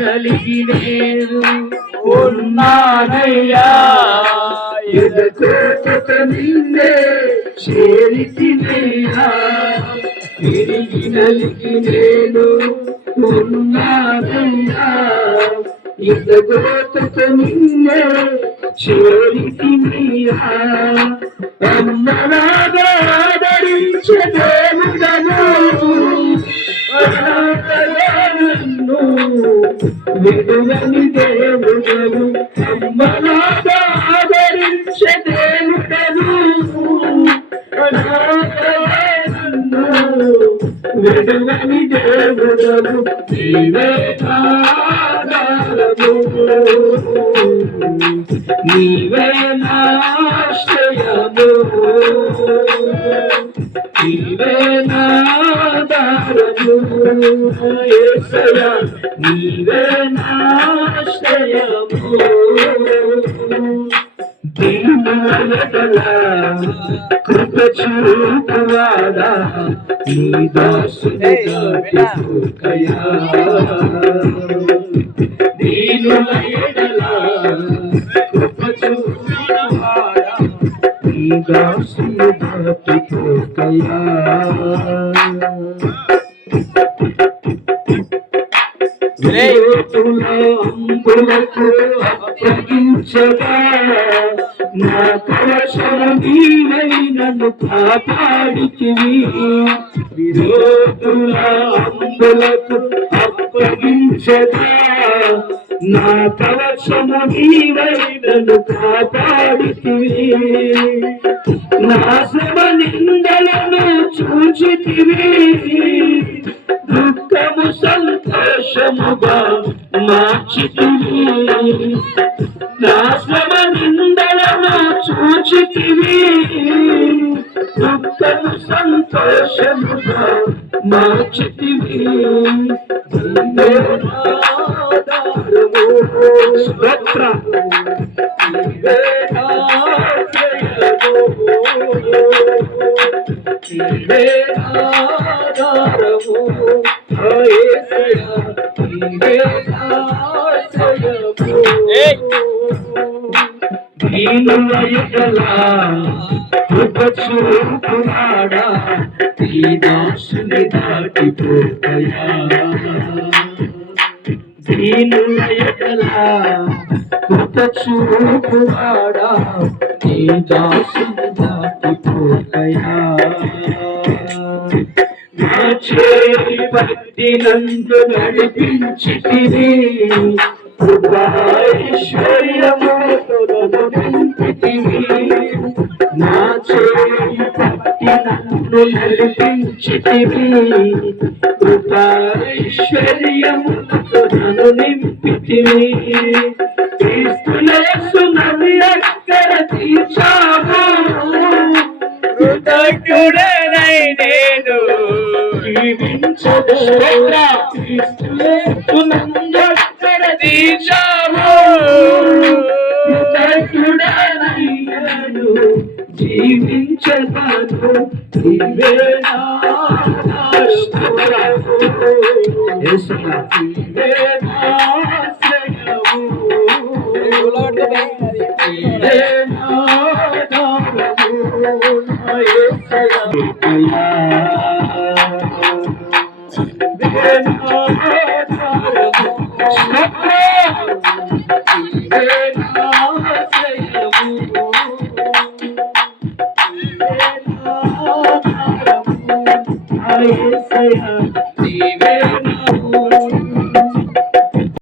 కలిగి నేను ఉన్నానయ్యా ఎదకోట నిన్నే తిరిగి నేను ఉన్నానయ్యా ఎదకోట నిన్నే చేరితినయ్యా అమ్మలాగా ఆదరించే దేవుడను నన్ను విడువని దేవుడను నీవే ఆధారము నీవే నాశ్రయము నీవే నాదారము యేసయ్యా నీవే నాశ్రయము కృప చూపువాడా నీ దాసుని దాటిపోకయా. దీనుల ఎడల కృప చూపువాడా నీ దాసుని నా కవచం నీవై నన్ను కాపాడితివి విరోధుల అంబులకు అప్పగించగా నా కవచము నీవై నన్ను కాపాడితివి నా శ్రమ నిందలను చూచితివి. నా శ్రమ నిందలను చూచితివి? దుఃఖము సంతోషముగా మార్చితివి. ఆధారము దీనుల ఎడల కృప చూపువాడా ఈ దాసుని దాటిపోకయా కృప ఈ దాసుని నందు నడిపించితివి. నింపితివి నా చేతి పట్టి నన్ను నడిపించితివి కృపాైశ్వర్యములతో నన్ను నింపితివి తీర్చావు కృతజ్ఞుడనై నేను జీవించదు క్రీస్తుయేసు తీర్చావు కృతజ్ఞుడనయ్యాను, జీవించగలను నీవే నా Hallelujah.